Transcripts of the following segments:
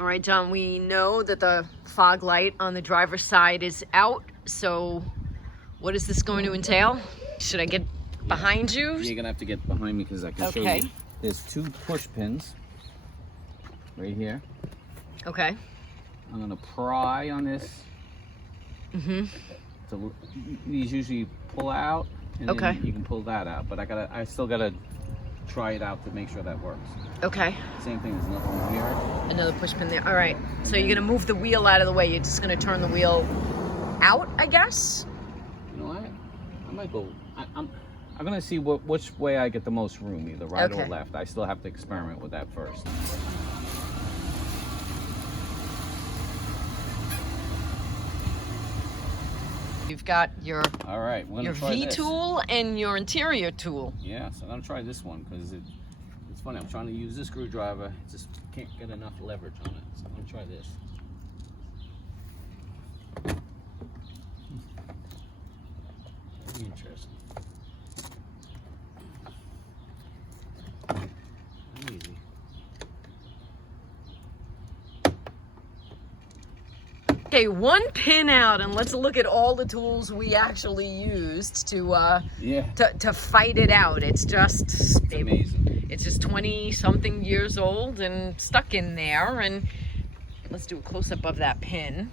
All right, John, we know that the fog light on the driver's side is out, so what is this going to entail? Should I get behind you? You're gonna have to get behind me because I can show you. There's 2 push pins right here. Okay. I'm gonna pry on this. So these usually pull out, and then you can pull that out. But I still gotta try it out to make sure that works. Okay. Same thing. There's another one here. Another push pin there. All right. So you're gonna move the wheel out of the way. You're just gonna turn the wheel out, I guess. You know what? I might go. I'm gonna see which way I get the most room, either right or left. I still have to experiment with that first. You've got your your V tool and your interior tool. Yeah, so I'm gonna try this one because it's funny. I'm trying to use this screwdriver. Just can't get enough leverage on it. So I'm gonna try this. Very interesting. Easy. Okay, 1 pin out, and let's look at all the tools we actually used to fight it out. It's just amazing. It's just 20-something years old and stuck in there. And let's do a close-up of that pin.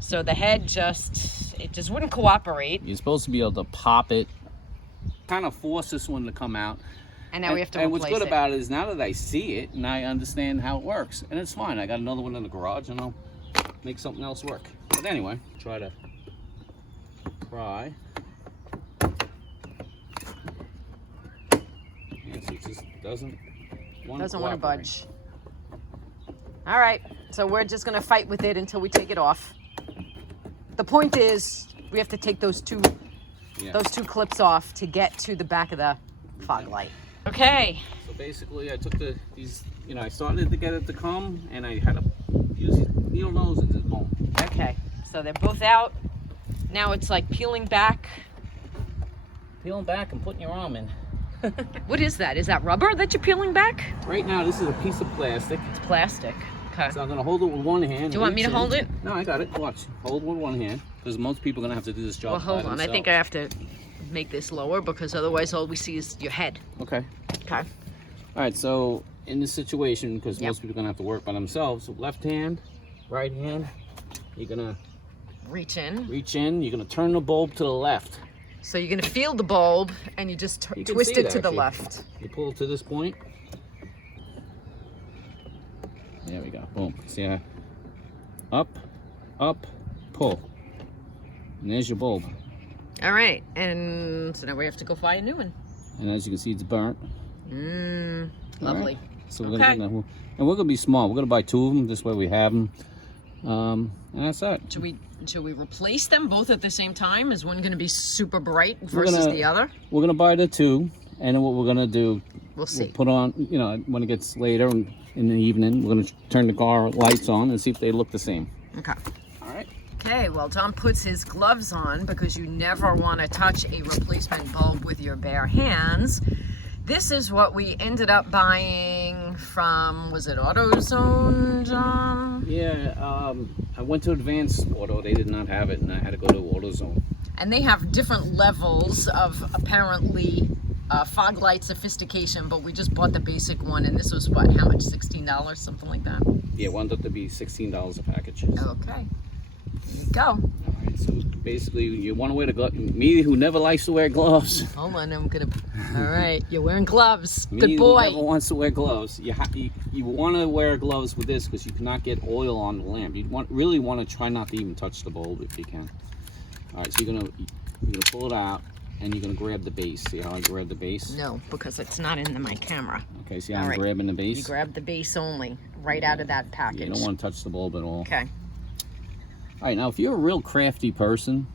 So the head just wouldn't cooperate. You're supposed to be able to pop it, kind of force this one to come out. And now we have to replace it. And what's good about it is now that I see it and I understand how it works, and it's fine. I got another one in the garage, and I'll make something else work. But anyway, try to pry. Yes, it just doesn't want to budge. All right, so we're just gonna fight with it until we take it off. The point is, we have to take those two clips off to get to the back of the fog light. Okay. So basically, I took these. I started to get it to come, and I had to use these needle nose and just boom. Okay, so they're both out. Now it's like peeling back. Peeling back and putting your arm in. What is that? Is that rubber that you're peeling back? Right now, this is a piece of plastic. It's plastic. Okay. So I'm going to hold it with one hand. Do you want me to hold it? No, I got it. Watch. Hold with one hand, because most people are going to have to do this job. Well, hold on. I think I have to make this lower, because otherwise all we see is your head. Okay. Okay. All right, so in this situation, because most people are going to have to work by themselves, left hand, right hand, you're going to reach in. You're going to turn the bulb to the left. So you're going to feel the bulb, and you just twist it to the left. You pull it to this point. There we go. Boom. See how? Up, up, pull. And there's your bulb. All right. And so now we have to go find a new one. And as you can see, it's burnt. Lovely. Right. So we're gonna and we're gonna be small. We're gonna buy 2 of them. This way we have them. And that's it. Should we replace them both at the same time? Is one gonna be super bright versus the other? We're gonna buy the 2, and then what we're gonna do, we'll see. We'll put on, when it gets later in the evening, we're gonna turn the car lights on and see if they look the same. Okay. All right. Okay, well, John puts his gloves on because you never want to touch a replacement bulb with your bare hands. This is what we ended up buying from, was it AutoZone, John? Yeah, I went to Advanced Auto. They did not have it, and I had to go to AutoZone. And they have different levels of apparently fog light sophistication, but we just bought the basic one, and this was what, how much, $16, something like that? Yeah, it wound up to be $16 a package. Okay, there you go. All right, so basically, you want to wear the gloves. Me, who never likes to wear gloves. Hold on, I'm gonna. All right, you're wearing gloves. Good boy. Who never wants to wear gloves. You want to wear gloves with this because you cannot get oil on the lamp. You really want to try not to even touch the bulb if you can. All right, so you're gonna pull it out, and you're gonna grab the base. See how I grab the base? No, because it's not in my camera. Okay, see how I'm grabbing the base? You grab the base only, right out of that package. You don't want to touch the bulb at all. Okay. All right, now if you're a real crafty person,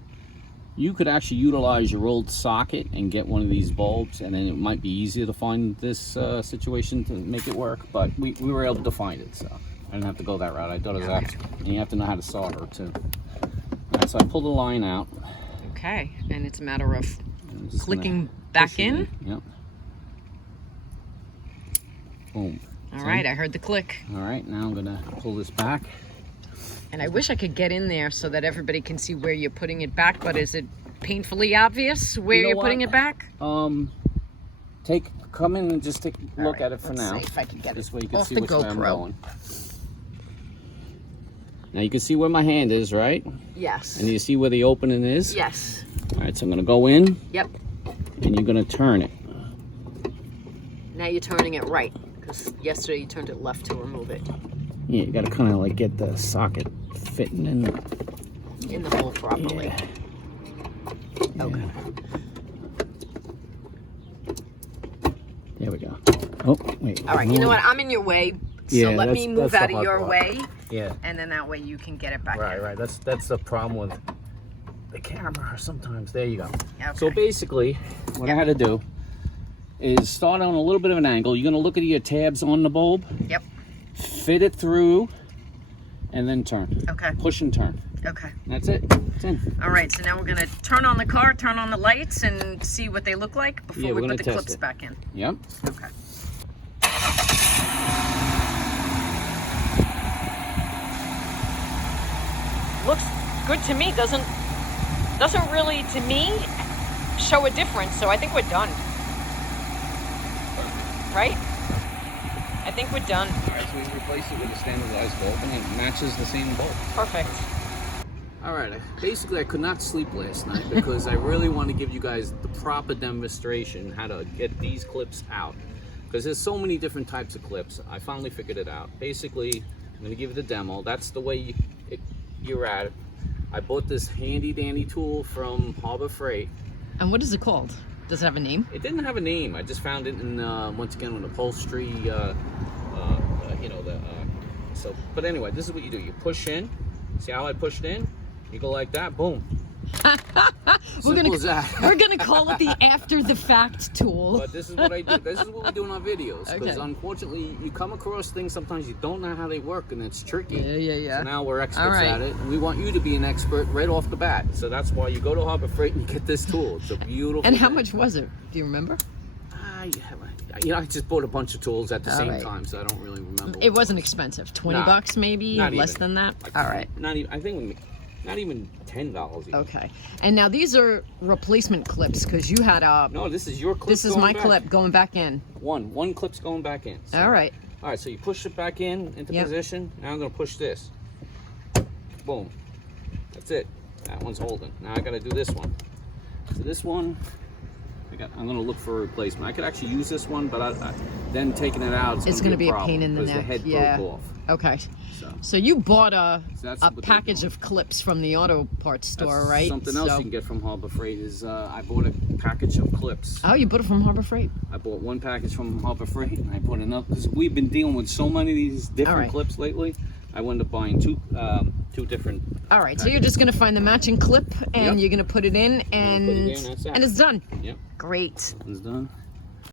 you could actually utilize your old socket and get one of these bulbs, and then it might be easier to find this situation to make it work, but we were able to find it, so I didn't have to go that route. I thought it was actually, and you have to know how to solder too. All right, so I pulled the line out. Okay, and it's a matter of clicking back in. Yep. Boom. All right, I heard the click. All right, now I'm gonna pull this back. And I wish I could get in there so that everybody can see where you're putting it back, but is it painfully obvious where you're putting it back? Come in and just take a look at it for now. See if I can get this it way you can off see the which way I'm GoPro. going. Now you can see where my hand is, right? Yes. And you see where the opening is? Yes. All right, so I'm gonna go in. Yep. And you're gonna turn it. Now you're turning it right, because yesterday you turned it left to remove it. Yeah, you gotta kind of like get the socket fitting in the hole properly. Yeah. Okay. Yeah. There we go. Oh, wait. All right, you know what? I'm in your way, so Yeah, let me move that's out the of hard your part. way, Yeah. and then that way you can get it back Right, in. right. That's the problem with the camera sometimes. There you go. Okay. So basically, what I had to do is start on a little bit of an angle. You're gonna look at your tabs on the bulb. Yep. Fit it through, and then turn. Okay. Push and turn. Okay. That's it. It's in. All right, so now we're gonna turn on the car, turn on the lights, and see what they look like before Yeah, we we're put gonna the test clips it. back in. Yep. Okay. Looks good to me. Doesn't really, to me, show a difference. So I think we're done. Right? I think we're done. All right, so we replace it with a standardized bulb, and it matches the same bulb. Perfect. All right, basically I could not sleep last night because I really want to give you guys the proper demonstration how to get these clips out. Because there's so many different types of clips. I finally figured it out. Basically, I'm going to give you the demo. That's the way you're at it. I bought this handy dandy tool from Harbor Freight. And what is it called? Does it have a name? It didn't have a name. I just found it in, once again, an upholstery, so, but anyway, this is what you do. You push in. See how I pushed in? You go like that, boom. Simple as that. We're gonna call it the after the fact tool. But this is what I do. This is what we do in our videos. Because Okay. unfortunately, you come across things sometimes you don't know how they work, and it's tricky. Yeah. So now we're experts All right. at it, and we want you to be an expert right off the bat. So that's why you go to Harbor Freight and you get this tool. It's a beautiful. And how thing. much was it? Do you remember? I just bought a bunch of tools at the All same right. time, so I don't really remember. It wasn't expensive. 20 Nah, bucks maybe? not Less even. than that? Like, All right. Not even. I think not even $10. Even. Okay. And now these are replacement clips because you had a. No, this is your clip. This is going my back. clip going back in. One clip's going back in. So. All right. All right, so you push it back into Yep. position. Now I'm gonna push this. Boom. That's it. That one's holding. Now I gotta do this one. So this one, I'm gonna look for a replacement. I could actually use this one, but then taking it out, It's gonna be a pain in the because neck. the head Yeah. broke off. Okay. So So you bought a that's what they're package doing. of clips from the auto parts store, That's right? Something else So- you can get from Harbor Freight is I bought a package of clips. Oh, you bought it from Harbor Freight. I bought one package from Harbor Freight, and I bought another because we've been dealing with so many of these different All right. clips lately. I wound up buying two different. All right, so you're just gonna find the matching clip and Yep. you're gonna put it in and put it in, that's that. and it's done. Yep, Great. one's done.